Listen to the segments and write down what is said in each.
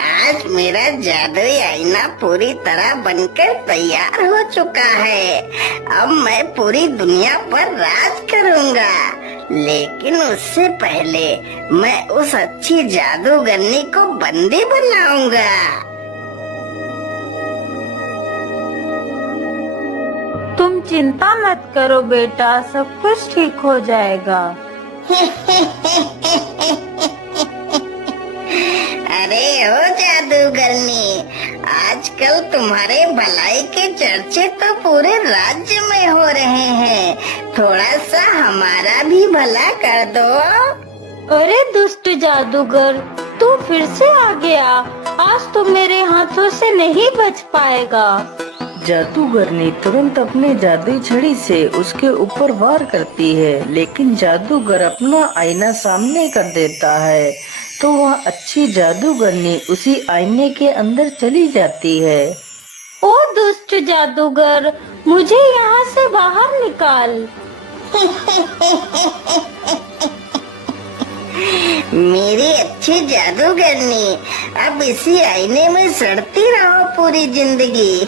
आज मेरा जादुई आईना पूरी तरह बनकर तैयार हो चुका है। अब मैं पूरी दुनिया पर राज करूंगा। लेकिन उससे पहले मैं उस अच्छी जादूगरनी को बंदी बनाऊंगा। तुम चिंता मत करो बेटा, सब कुछ ठीक हो जाएगा। अरे ओ जादूगरनी, आजकल तुम्हारे भलाई के चर्चे तो पूरे राज्य में हो रहे हैं। थोड़ा सा हमारा भी भला कर दो। अरे दुष्ट जादूगर, तू फिर से आ गया। आज तो मेरे हाथों से नहीं बच पाएगा। जादूगरनी तुरंत अपने जादुई छड़ी से उसके ऊपर वार करती है, लेकिन जादूगर अपना आईना सामने कर देता है तो वह अच्छी जादूगरनी उसी आईने के अंदर चली जाती है। ओ दुष्ट जादूगर, मुझे यहाँ से बाहर निकाल। मेरी अच्छी जादूगरनी, अब इसी आईने में सड़ती रहो पूरी जिंदगी।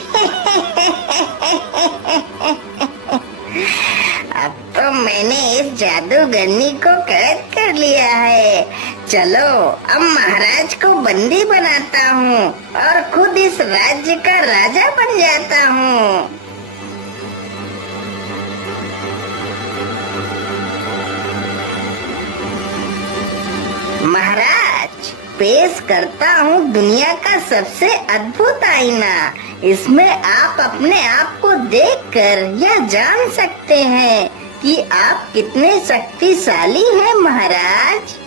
अब तो मैंने इस जादूगरनी को कैद कर लिया है। चलो अब महाराज को बंदी बनाता हूँ और खुद इस राज्य का राजा बन जाता हूँ। महाराज, पेश करता हूँ दुनिया का सबसे अद्भुत आईना। इसमें आप अपने आप को देखकर यह जान सकते हैं कि आप कितने शक्तिशाली हैं महाराज।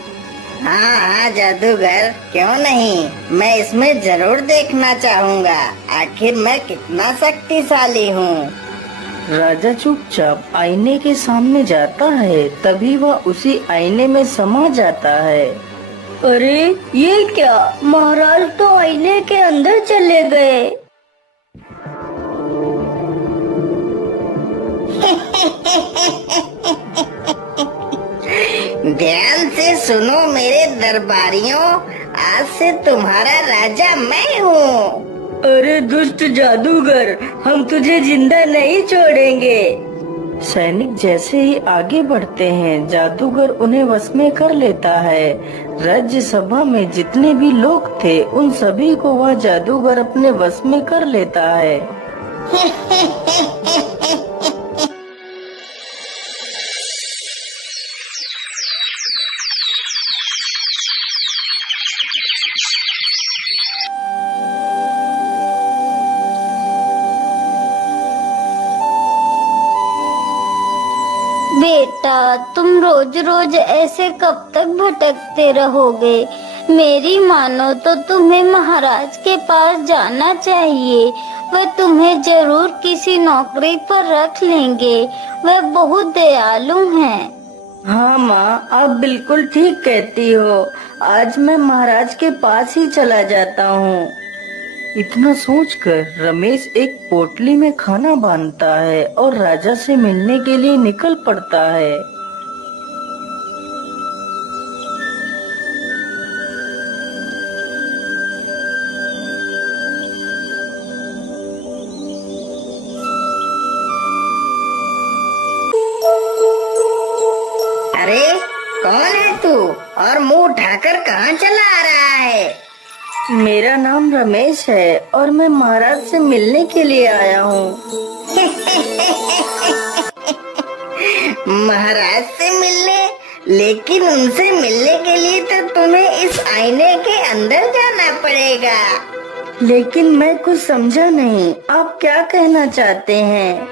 हाँ हाँ जादूगर, क्यों नहीं, मैं इसमें जरूर देखना चाहूँगा आखिर मैं कितना शक्तिशाली हूँ। राजा चुपचाप आईने के सामने जाता है, तभी वह उसी आईने में समा जाता है। अरे ये क्या, महाराज तो आईने के अंदर चले गए। ध्यान से सुनो मेरे दरबारियों, आज से तुम्हारा राजा मैं हूँ। अरे दुष्ट जादूगर, हम तुझे जिंदा नहीं छोड़ेंगे। सैनिक जैसे ही आगे बढ़ते हैं, जादूगर उन्हें वश में कर लेता है। राज्य सभा में जितने भी लोग थे, उन सभी को वह जादूगर अपने वश में कर लेता है। बेटा, तुम रोज रोज ऐसे कब तक भटकते रहोगे? मेरी मानो तो तुम्हें महाराज के पास जाना चाहिए। वह तुम्हें जरूर किसी नौकरी पर रख लेंगे। वह बहुत दयालु हैं। हाँ माँ, आप बिल्कुल ठीक कहती हो। आज मैं महाराज के पास ही चला जाता हूँ। इतना सोचकर रमेश एक पोटली में खाना बांधता है और राजा से मिलने के लिए निकल पड़ता है। अरे कौन है तू और मुंह उठाकर कहाँ चला आ रहा है? मेरा नाम रमेश है और मैं महाराज से मिलने के लिए आया हूँ। महाराज से मिलने? लेकिन उनसे मिलने के लिए तो तुम्हें इस आईने के अंदर जाना पड़ेगा। लेकिन मैं कुछ समझा नहीं, आप क्या कहना चाहते हैं?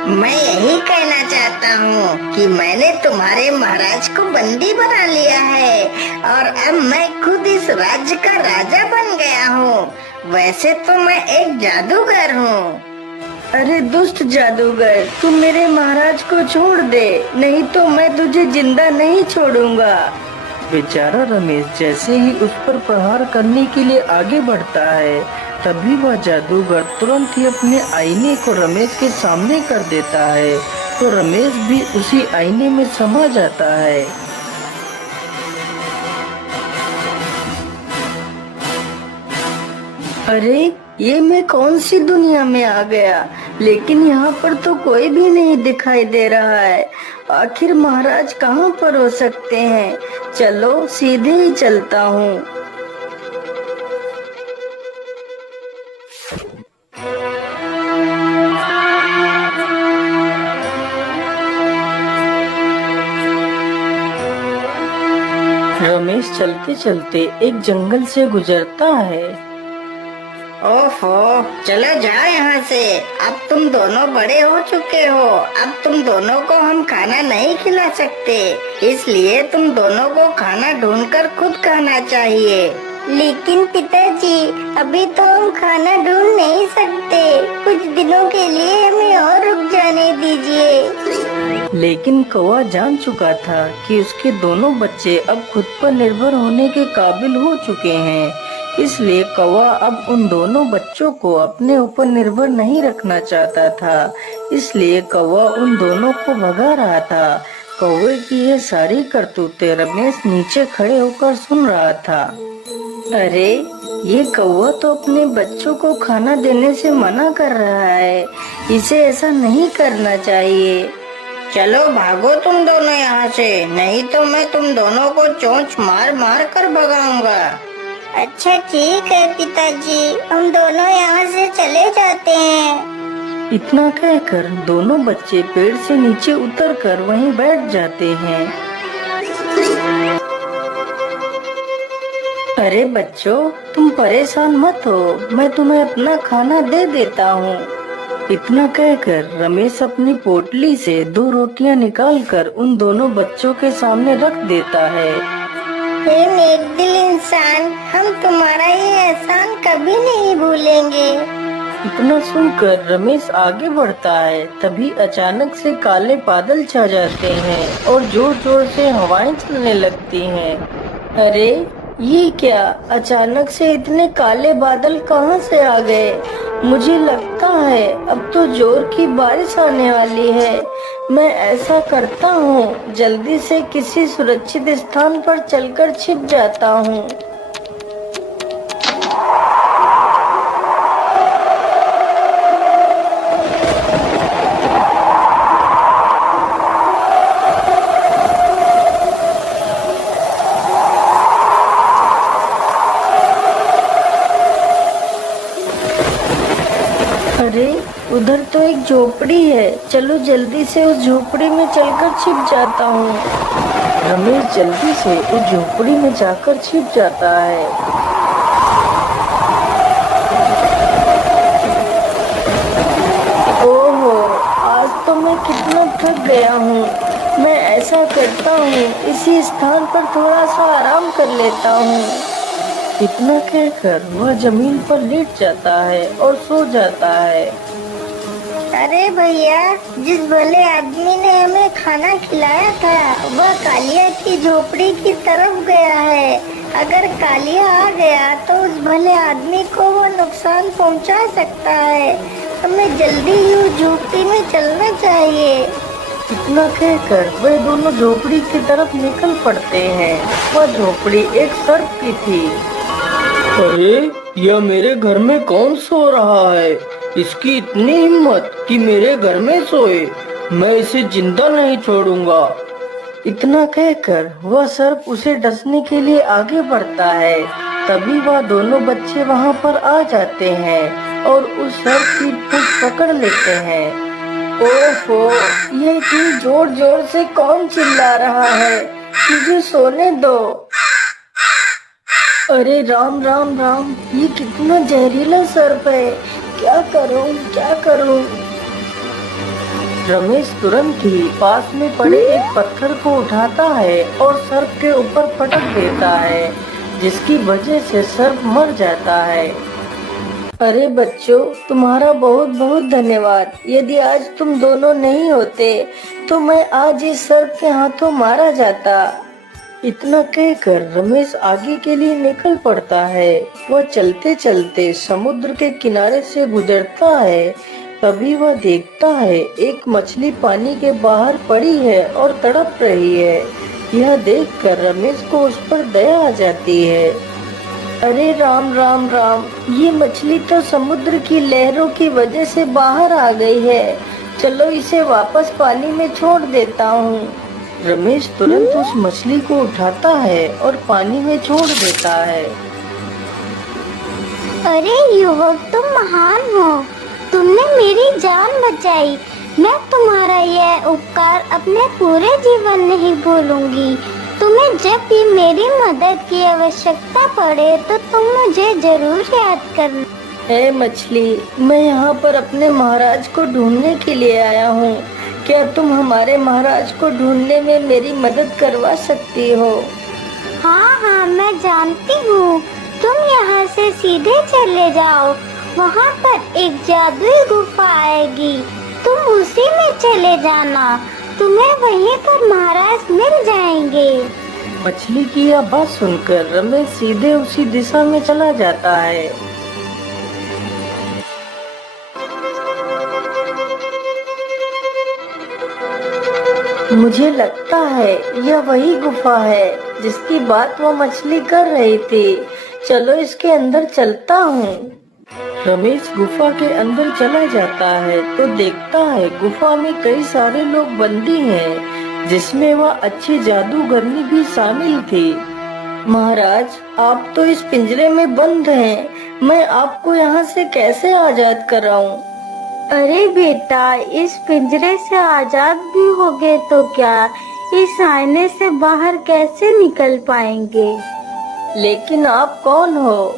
मैं यही कहना चाहता हूँ कि मैंने तुम्हारे महाराज को बंदी बना लिया है और अब मैं खुद इस राज्य का राजा बन गया हूँ। वैसे तो मैं एक जादूगर हूँ। अरे दुष्ट जादूगर, तू मेरे महाराज को छोड़ दे, नहीं तो मैं तुझे जिंदा नहीं छोड़ूंगा। बेचारा रमेश जैसे ही उस पर प्रहार करने के लिए आगे बढ़ता है, तभी वह जादूगर तुरंत ही अपने आईने को रमेश के सामने कर देता है, तो रमेश भी उसी आईने में समा जाता है। अरे ये मैं कौन सी दुनिया में आ गया, लेकिन यहाँ पर तो कोई भी नहीं दिखाई दे रहा है। आखिर महाराज कहाँ पर हो सकते हैं? चलो सीधे ही चलता हूँ। रमेश चलते चलते एक जंगल से गुजरता है। ओफो, चलो जाओ यहाँ से। अब तुम दोनों बड़े हो चुके हो। अब तुम दोनों को हम खाना नहीं खिला सकते, इसलिए तुम दोनों को खाना ढूंढकर खुद खाना चाहिए। लेकिन पिताजी, अभी तो हम खाना ढूंढ नहीं सकते। कुछ दिनों के लिए हमें और रुक जाने दीजिए। लेकिन कौवा जान चुका था कि उसके दोनों बच्चे अब खुद पर निर्भर होने के काबिल हो चुके हैं, इसलिए कौवा अब उन दोनों बच्चों को अपने ऊपर निर्भर नहीं रखना चाहता था। इसलिए कौवा उन दोनों को भगा रहा था। कौवे की ये सारी करतूतें रमेश नीचे खड़े होकर सुन रहा था। अरे ये कौवा तो अपने बच्चों को खाना देने से मना कर रहा है। इसे ऐसा नहीं करना चाहिए। चलो भागो तुम दोनों यहाँ से, नहीं तो मैं तुम दोनों को चोंच मार मार कर भगाऊंगा। अच्छा ठीक है पिताजी, हम दोनों यहाँ से चले जाते हैं। इतना कहकर दोनों बच्चे पेड़ से नीचे उतरकर वहीं बैठ जाते हैं। अरे बच्चों, तुम परेशान मत हो, मैं तुम्हें अपना खाना दे देता हूँ। इतना कहकर रमेश अपनी पोटली से 2 रोटियां निकालकर उन दोनों बच्चों के सामने रख देता है। हे नेकदिल इंसान, हम तुम्हारा ये एहसान कभी नहीं भूलेंगे। इतना सुनकर रमेश आगे बढ़ता है। तभी अचानक से काले बादल छा जाते हैं और जोर जोर से हवाएं चलने लगती हैं। अरे ये क्या, अचानक से इतने काले बादल कहाँ से आ गए? मुझे लगता है अब तो जोर की बारिश आने वाली है। मैं ऐसा करता हूँ, जल्दी से किसी सुरक्षित स्थान पर चलकर छिप जाता हूँ। अरे उधर तो एक झोपड़ी है, चलो जल्दी से उस झोपड़ी में चलकर छिप जाता हूँ। रमेश जल्दी से उस झोपड़ी में जाकर छिप जाता है। ओहो, आज तो मैं कितना थक गया हूँ। मैं ऐसा करता हूँ, इसी स्थान पर थोड़ा सा आराम कर लेता हूँ। इतना कहकर वह जमीन पर लेट जाता है और सो जाता है। अरे भैया, जिस भले आदमी ने हमें खाना खिलाया था वह कालिया की झोपड़ी की तरफ गया है। अगर कालिया आ गया तो उस भले आदमी को वो नुकसान पहुंचा सकता है। हमें जल्दी ही उस झोपड़ी में चलना चाहिए। इतना कहकर वे दोनों झोपड़ी की तरफ निकल पड़ते हैं। वह झोपड़ी एक सर्प की थी। अरे यह मेरे घर में कौन सो रहा है? इसकी इतनी हिम्मत कि मेरे घर में सोए। मैं इसे जिंदा नहीं छोड़ूंगा। इतना कहकर वह सर्प उसे डसने के लिए आगे बढ़ता है। तभी वह दोनों बच्चे वहां पर आ जाते हैं और उस सर्प की पूंछ पकड़ लेते हैं। ओहो, ये इतनी जोर जोर से कौन चिल्ला रहा है? मुझे सोने दो। अरे राम राम राम, ये कितना जहरीला सर्प है। क्या करूं, क्या करूं? रमेश तुरंत ही पास में पड़े एक पत्थर को उठाता है और सर्प के ऊपर पटक देता है, जिसकी वजह से सर्प मर जाता है। अरे बच्चों, तुम्हारा बहुत बहुत धन्यवाद। यदि आज तुम दोनों नहीं होते तो मैं आज इस सर्प के हाथों मारा जाता। इतना कहकर रमेश आगे के लिए निकल पड़ता है। वह चलते चलते समुद्र के किनारे से गुजरता है। तभी वह देखता है एक मछली पानी के बाहर पड़ी है और तड़प रही है। यह देखकर रमेश को उस पर दया आ जाती है। अरे राम राम राम, ये मछली तो समुद्र की लहरों की वजह से बाहर आ गई है। चलो इसे वापस पानी में छोड़ देता हूँ। रमेश तुरंत उस मछली को उठाता है और पानी में छोड़ देता है। अरे युवक, तुम महान हो, तुमने मेरी जान बचाई। मैं तुम्हारा यह उपकार अपने पूरे जीवन नहीं भूलूंगी। तुम्हें जब भी मेरी मदद की आवश्यकता पड़े तो तुम मुझे जरूर याद करना। है मछली, मैं यहाँ पर अपने महाराज को ढूंढने के लिए आया हूँ। क्या तुम हमारे महाराज को ढूंढने में मेरी मदद करवा सकती हो? हाँ, मैं जानती हूँ। तुम यहाँ से सीधे चले जाओ, वहाँ पर एक जादुई गुफा आएगी, तुम उसी में चले जाना। तुम्हें वहीं पर महाराज मिल जाएंगे। मछली की यह बात सुनकर रमेश सीधे उसी दिशा में चला जाता है। मुझे लगता है यह वही गुफा है जिसकी बात वो मछली कर रही थी। चलो इसके अंदर चलता हूँ। रमेश गुफा के अंदर चला जाता है तो देखता है गुफा में कई सारे लोग बंदी हैं, जिसमें वह अच्छी जादूगरनी भी शामिल थी। महाराज, आप तो इस पिंजरे में बंद हैं, मैं आपको यहाँ से कैसे आजाद कराऊं? अरे बेटा, इस पिंजरे से आजाद भी होगे तो क्या, इस आईने से बाहर कैसे निकल पाएंगे? लेकिन आप कौन हो?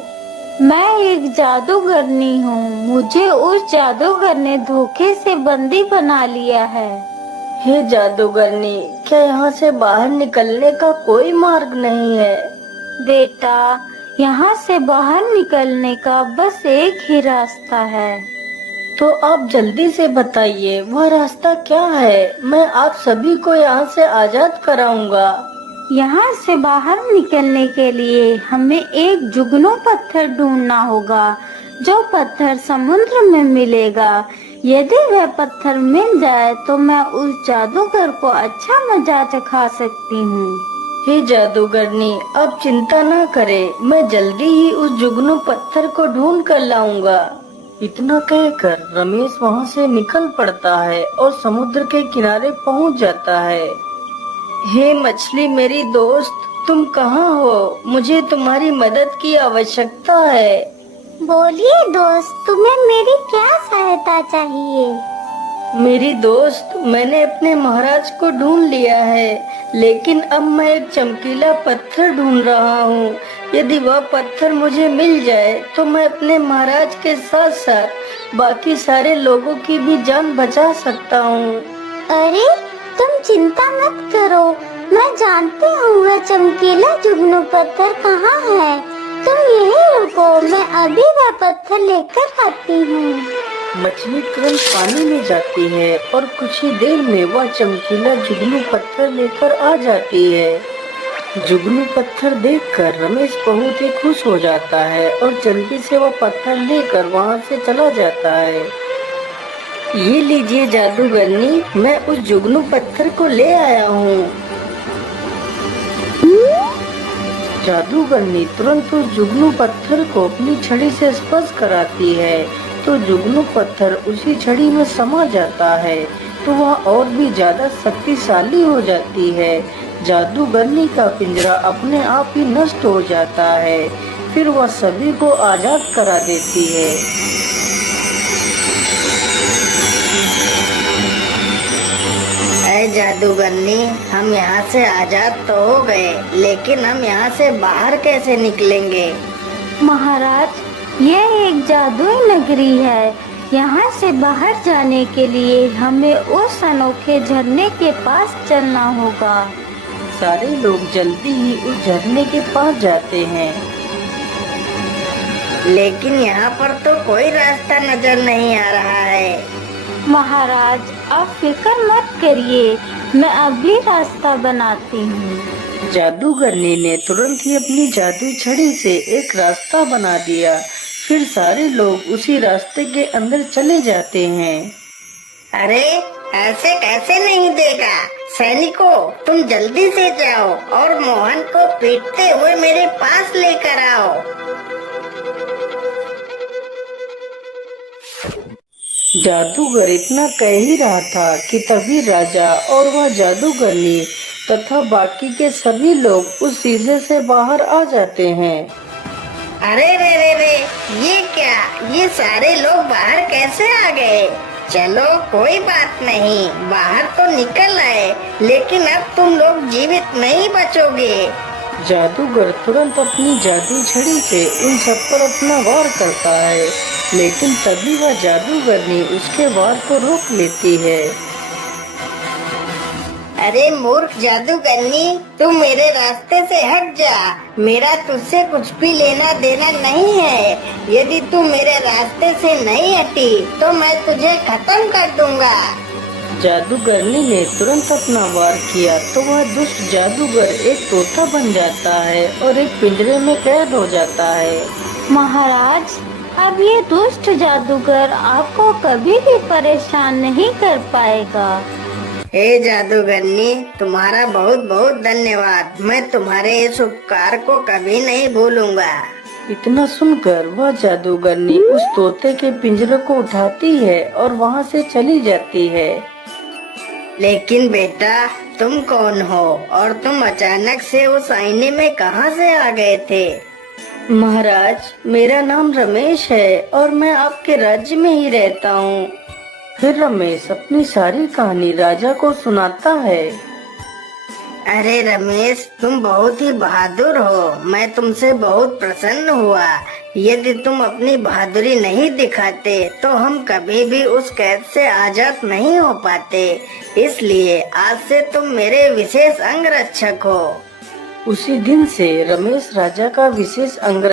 मैं एक जादूगरनी हूँ। मुझे उस जादूगर ने धोखे से बंदी बना लिया है। हे जादूगरनी, क्या यहाँ से बाहर निकलने का कोई मार्ग नहीं है? बेटा, यहाँ से बाहर निकलने का बस एक ही रास्ता है। तो आप जल्दी से बताइए वह रास्ता क्या है, मैं आप सभी को यहाँ से आजाद कराऊंगा। यहाँ से बाहर निकलने के लिए हमें एक जुगनू पत्थर ढूंढना होगा, जो पत्थर समुद्र में मिलेगा। यदि वह पत्थर मिल जाए तो मैं उस जादूगर को अच्छा मजा चखा सकती हूँ। हे जादूगरनी, आप चिंता ना करें, मैं जल्दी ही उस जुगनू पत्थर को ढूंढ कर लाऊंगा। इतना कहकर रमेश वहाँ से निकल पड़ता है और समुद्र के किनारे पहुँच जाता है। हे मछली मेरी दोस्त, तुम कहाँ हो? मुझे तुम्हारी मदद की आवश्यकता है। बोलिए दोस्त, तुम्हें मेरी क्या सहायता चाहिए? मेरी दोस्त, मैंने अपने महाराज को ढूंढ लिया है, लेकिन अब मैं एक चमकीला पत्थर ढूंढ रहा हूँ। यदि वह पत्थर मुझे मिल जाए तो मैं अपने महाराज के साथ साथ बाकी सारे लोगों की भी जान बचा सकता हूँ। अरे तुम चिंता मत करो, मैं जानती हूँ वह चमकीला जुगनू पत्थर कहाँ है। तुम यहीं रुको, मैं अभी वह पत्थर लेकर आती हूँ। मछली तुरंत पानी में जाती है और कुछ ही देर में वह चमकीला जुगनू पत्थर लेकर आ जाती है। जुगनू पत्थर देखकर रमेश बहुत ही खुश हो जाता है और जल्दी से वह पत्थर लेकर वहाँ से चला जाता है। ये लीजिए जादूगरनी, मैं उस जुगनू पत्थर को ले आया हूँ। जादूगरनी तुरंत उस जुगनू पत्थर को अपनी छड़ी से स्पर्श कराती है तो जुगनू पत्थर उसी छड़ी में समा जाता है, तो वह और भी ज्यादा शक्तिशाली हो जाती है। जादूगरनी का पिंजरा अपने आप ही नष्ट हो जाता है। फिर वह सभी को आजाद करा देती है। अरे जादूगरनी, हम यहाँ से आजाद तो हो गए, लेकिन हम यहाँ से बाहर कैसे निकलेंगे? महाराज, यह एक जादुई नगरी है। यहाँ से बाहर जाने के लिए हमें उस अनोखे झरने के पास चलना होगा। सारे लोग जल्दी ही उस झरने के पास जाते हैं। लेकिन यहाँ पर तो कोई रास्ता नजर नहीं आ रहा है। महाराज, आप फिक्र मत करिए, मैं अभी रास्ता बनाती हूँ। जादूगरनी ने तुरंत ही अपनी जादू छड़ी से एक रास्ता बना दिया। फिर सारे लोग उसी रास्ते के अंदर चले जाते हैं। अरे ऐसे कैसे नहीं देगा? सैनिकों, तुम जल्दी से जाओ और मोहन को पीटते हुए मेरे पास लेकर आओ। जादूगर इतना कह ही रहा था कि तभी राजा और वह जादूगरनी तथा बाकी के सभी लोग उस शीशे से बाहर आ जाते हैं। अरे रे रे रे, ये क्या, ये सारे लोग बाहर कैसे आ गए? चलो कोई बात नहीं, बाहर तो निकल आए, लेकिन अब तुम लोग जीवित नहीं बचोगे। जादूगर तुरंत अपनी जादू छड़ी से उन सब पर अपना वार करता है, लेकिन तभी वह जादूगरनी उसके वार को रोक लेती है। अरे मूर्ख जादूगरनी, तुम मेरे रास्ते से हट जा। मेरा तुझसे कुछ भी लेना देना नहीं है। यदि तू मेरे रास्ते से नहीं हटी तो मैं तुझे खत्म कर दूंगा। जादूगरनी ने तुरंत अपना वार किया तो वह दुष्ट जादूगर एक तोता बन जाता है और एक पिंजरे में कैद हो जाता है। महाराज, अब ये दुष्ट जादूगर आपको कभी भी परेशान नहीं कर पाएगा। हे जादूगरनी, तुम्हारा बहुत बहुत धन्यवाद। मैं तुम्हारे इस उपकार को कभी नहीं भूलूंगा। इतना सुनकर वह जादूगरनी उस तोते के पिंजरे को उठाती है और वहाँ से चली जाती है। लेकिन बेटा, तुम कौन हो और तुम अचानक से उस आईने में कहां से आ गए थे? महाराज, मेरा नाम रमेश है और मैं आपके राज्य में ही रहता हूँ। फिर रमेश अपनी सारी कहानी राजा को सुनाता है। अरे रमेश, तुम बहुत ही बहादुर हो। मैं तुमसे बहुत प्रसन्न हुआ। यदि तुम अपनी बहादुरी नहीं दिखाते तो हम कभी भी उस कैद से आजाद नहीं हो पाते। इसलिए आज से तुम मेरे विशेष अंगरक्षक हो। उसी दिन से रमेश राजा का विशेष अंग